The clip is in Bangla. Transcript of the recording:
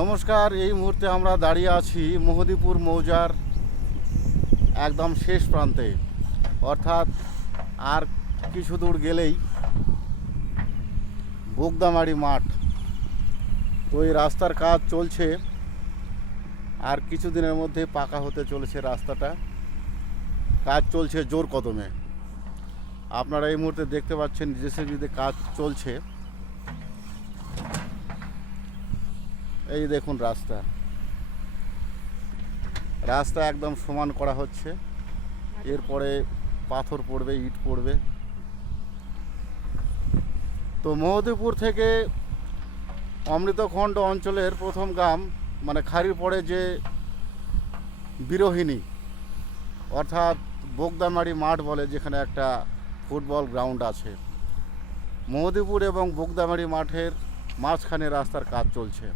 নমস্কার, এই মুহূর্তে আমরা দাঁড়িয়ে আছি মোহদীপুর মৌজার একদম শেষ প্রান্তে। অর্থাৎ আর কিছু দূর গেলেই বোগদামারি মাঠ। তো এই রাস্তার কাজ চলছে, আর কিছুদিনের মধ্যে পাকা হতে চলেছে রাস্তাটা। কাজ চলছে জোর কদমে। আপনারা এই মুহূর্তে দেখতে পাচ্ছেন জেসিবিতে কাজ চলছে। এই দেখুন রাস্তা। রাস্তা একদম সমান করা হচ্ছে। এরপরে পাথর পড়বে, ইট পড়বে। তো মহদীপুর থেকে অমৃতখণ্ড অঞ্চলের প্রথম গ্রাম মানে খারির পরে যে বিরোহিনী অর্থাৎ বোগদামারি মাঠ বলে যেখানে একটা ফুটবল গ্রাউন্ড আছে। মহদীপুর এবং বোগদামারি মাঠের মাঝখানে রাস্তার কাজ চলছে।